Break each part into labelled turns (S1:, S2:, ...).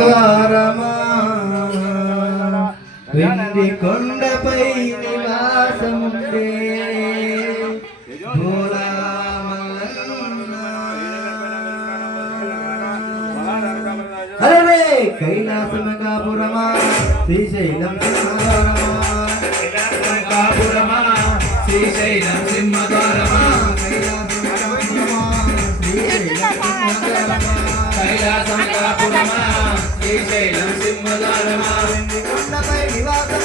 S1: ద్వారమా కొండపై నివాసముండే హరే శ్రీశైలం సింహద్వారమా
S2: కైలాసమగాపురమా శ్రీశైలం సింహద్వారమా శ్రీశైలం సింహదారమా
S1: ఉన్నపై నివాసం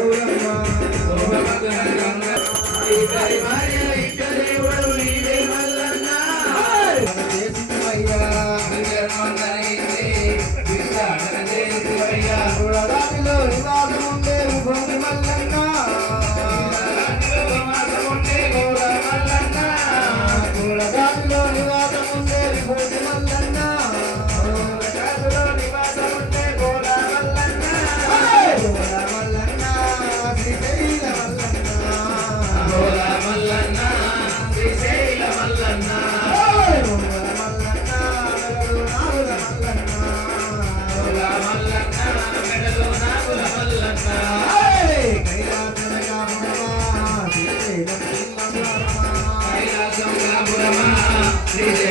S1: Sí.